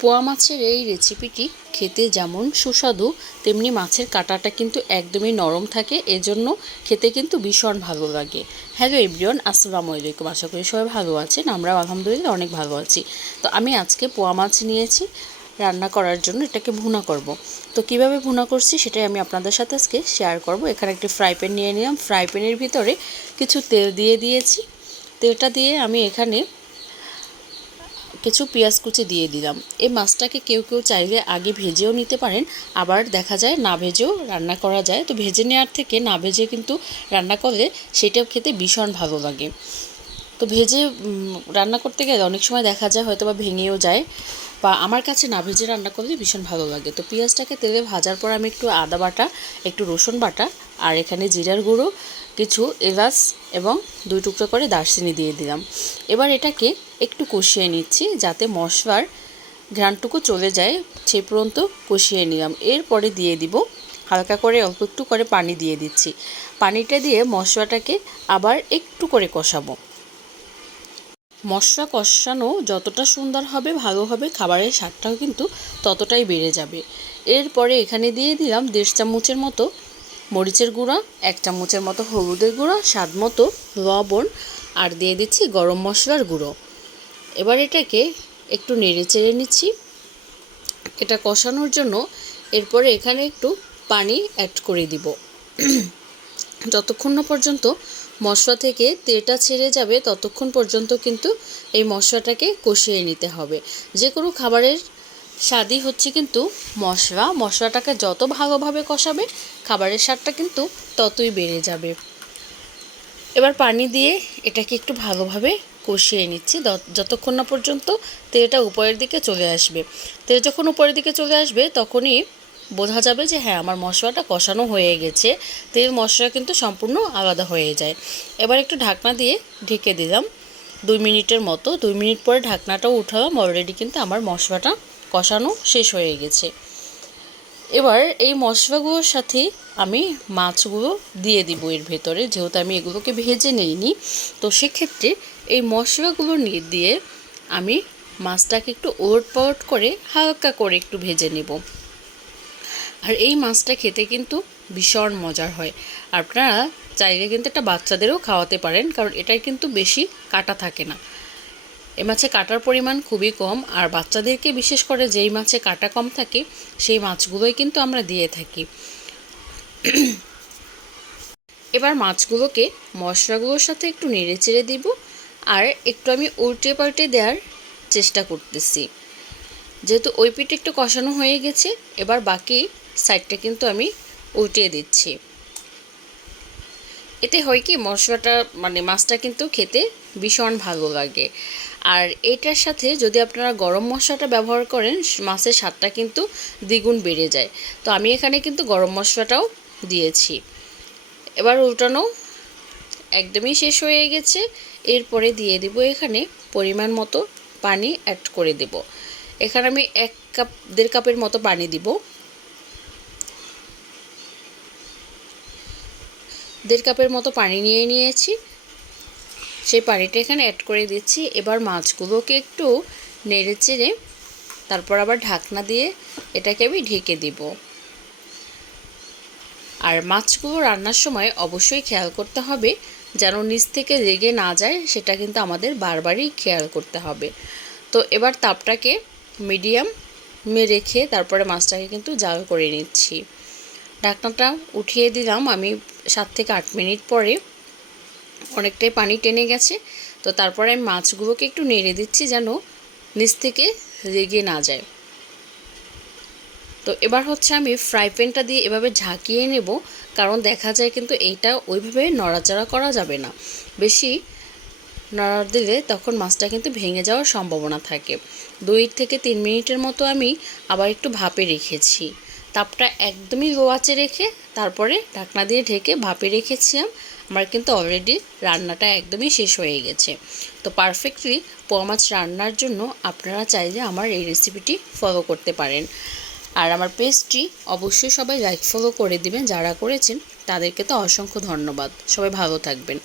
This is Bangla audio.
পোয়া মাছের এই রেসিপিটি খেতে যেমন সুস্বাদু, তেমনি মাছের কাঁটাটা কিন্তু একদমই নরম থাকে, এজন্য খেতে কিন্তু ভীষণ ভালো লাগে। হ্যালো এভরিওয়ান আসসালামু আলাইকুম। আশা করি সবাই ভালো আছেন আমরা আলহামদুলিল্লাহ অনেক ভালো আছি। তো আমি আজকে পোয়া মাছ নিয়েছি, রান্না করার জন্য এটাকে ভুনা করব। তো কীভাবে ভুনা করছি সেটাই আমি আপনাদের সাথে আজকে শেয়ার করব। এখানে একটি ফ্রাই প্যান নিয়ে নিলাম। ফ্রাই প্যানের ভিতরে কিছু তেল দিয়ে দিয়েছি। তেলটা দিয়ে আমি এখানে কিছু পেঁয়াজ কুচি দিয়ে দিলাম। এই মাছটাকে কেউ কেউ চাইলে আগে ভেজেও নিতে পারেন, আবার দেখা যায় না ভেজেও রান্না করা যায়। তো ভেজে নেওয়ার থেকে না ভেজে কিন্তু রান্না করলে সেটাও খেতে ভীষণ ভালো লাগে। তো ভেজে রান্না করতে গেলে অনেক সময় দেখা যায় হয়তো বা ভেঙেও যায় বা আমার কাছে না ভেজে রান্না করলে ভীষণ ভালো লাগে। তো পেঁয়াজটাকে তেলে ভাজার পর আমি একটু আদা বাটা, একটু রসুন বাটা আর এখানে জিরার গুঁড়ো কিছু এলাচ এবং দুই টুকরো করে দারচিনি দিয়ে দিলাম। এবার এটাকে একটু কষিয়ে নিচ্ছি যাতে মশলার ঘ্রানটুকু চলে যায়, সে পর্যন্ত কষিয়ে নিলাম। এরপরে দিয়ে দিব হালকা করে, অল্প একটু করে পানি দিয়ে দিচ্ছি। পানিটা দিয়ে মশলাটাকে আবার একটু করে কষাবো। মশলা কষানো যতটা সুন্দর হবে, ভালো হবে, খাবারের স্বাদটাও কিন্তু ততটাই বেড়ে যাবে। এরপরে এখানে দিয়ে দিলাম দেড় চামচের মতো মরিচের গুঁড়া এক চামচের মতো হলুদের গুঁড়া, স্বাদ মতো লবণ, আর দিয়ে দিচ্ছি গরম মশলার গুঁড়ো। এবার এটাকে একটু নেড়ে চেড়ে নিচ্ছি। এটা কষানোর জন্য এরপরে এখানে একটু পানি অ্যাড করে দিব। যতক্ষণ না পর্যন্ত মশলা থেকে তেলটা ছেড়ে যাবে, ততক্ষণ পর্যন্ত কিন্তু এই মশলাটাকে কষিয়ে নিতে হবে। যে কোনো খাবারের স্বাদই হচ্ছে কিন্তু মশলা। মশলাটাকে যত ভালোভাবে কষাবে, খাবারের স্বাদটা কিন্তু ততই বেড়ে যাবে। এবার পানি দিয়ে এটাকে একটু ভালোভাবে কষিয়ে নিচ্ছি। যতক্ষণ না পর্যন্ত তেলটা উপরের দিকে চলে আসবে। তেল যখন উপরের দিকে চলে আসবে, তখনই বোঝা যাবে যে হ্যাঁ আমার মশলাটা কষানো হয়ে গেছে। তেল, মশলা কিন্তু সম্পূর্ণ আলাদা হয়ে যায়। এবার একটু ঢাকনা দিয়ে ঢেকে দিলাম। দুই মিনিটের মতো। দুই মিনিট পরে ঢাকনাটাও উঠালাম। অলরেডি কিন্তু আমার মশলাটা কষানো শেষ হয়ে গেছে। এবার এই মশলাগুলোর সাথে আমি মাছগুলো দিয়ে দিব এর ভেতরে। যেহেতু আমি এগুলোকে ভেজে নিইনি, তো সেক্ষেত্রে এই মশলাগুলো নিয়ে দিয়ে আমি মাছটাকে একটু ওট পাওট করে হালকা করে একটু ভেজে নেব। আর এই মাছটা খেতে কিন্তু ভীষণ মজার হয়। আপনারা চাইলে কিন্তু একটা বাচ্চাদেরও খাওয়াতে পারেন, কারণ এটাই কিন্তু বেশি কাটা থাকে না। এ মাছে কাটার পরিমাণ খুবই কম, আর বাচ্চাদেরকে বিশেষ করে যেই মাছে কাটা কম থাকে, সেই মাছগুলোই কিন্তু আমরা দিয়ে থাকি। এবার মাছগুলোকে মশলাগুলোর সাথে একটু নেড়ে চেড়ে দিব, আর একটু আমি উল্টে পাল্টে দেওয়ার চেষ্টা করতেছি। যেহেতু ওই পিঠে একটু কষানো হয়ে গেছে, এবার বাকি সাইডটা কিন্তু আমি উল্টিয়ে দিচ্ছি। এতে হয় কি, মশলাটা মানে মাছটা কিন্তু খেতে ভীষণ ভালো লাগে। আর এটার সাথে যদি আপনারা গরম মশলাটা ব্যবহার করেন মাছের স্বাদটা কিন্তু দ্বিগুণ বেড়ে যায়। তো আমি এখানে কিন্তু গরম মশলাটাও দিয়েছি। এবার উল্টানো একদমই শেষ হয়ে গেছে। এরপরে দিয়ে দিব এখানে পরিমাণ মতো পানি অ্যাড করে দেব। এখানে আমি এক কাপ, দেড় কাপের মতো পানি দিব। দেড় কাপের মতো পানি নিয়ে নিয়েছি। সেই পানিটা এখানে অ্যাড করে দিচ্ছি, এবার মাছগুলোকে একটু নেড়ে চেড়ে তারপর আবার ঢাকনা দিয়ে এটাকে আমি ঢেকে দিব। আর মাছগুলো রান্নার সময় অবশ্যই খেয়াল করতে হবে, যেন নিচ থেকে লেগে না যায়, সেটা কিন্তু আমাদের বারবারই খেয়াল করতে হবে। তো এবার তাপটাকে মিডিয়াম মে রেখে তারপরে মাছটাকে কিন্তু জাল করে নিচ্ছি। ঢাকনাটা উঠিয়ে দিলাম আমি সাত থেকে আট মিনিট পরে। অনেকটাই পানি টেনে গেছে। তো তারপরে আমি মাছগুলোকে একটু নেড়ে দিচ্ছি যেন নিচ থেকে রেগে না যায়। তো এবার হচ্ছে আমি ফ্রাই প্যানটা দিয়ে এভাবে ঝাঁকিয়ে নেব, কারণ দেখা যায় কিন্তু এইটা ওইভাবে নড়াচড়া করা যাবে না। বেশি নড়া দিলে তখন মাছটা কিন্তু ভেঙে যাওয়ার সম্ভাবনা থাকে। দুই থেকে তিন মিনিটের মতো আমি আবার একটু ভাপে রেখেছি। তাপটা একদমই আঁচে রেখে তারপরে ঢাকনা দিয়ে ঢেকে ভাপে রেখেছিলাম। আমার কিন্তু অলরেডি রান্নাটা একদমই শেষ হয়ে গেছে। তো পারফেক্টলি পোয়া মাছ রান্নার জন্য আপনারা চাইলে আমার এই রেসিপিটি ফলো করতে পারেন। আর আমার পেজটি অবশ্যই সবাই লাইক ফলো করে দিবেন। যারা করেছেন, তাদেরকে তো অসংখ্য ধন্যবাদ। সবাই ভালো থাকবেন।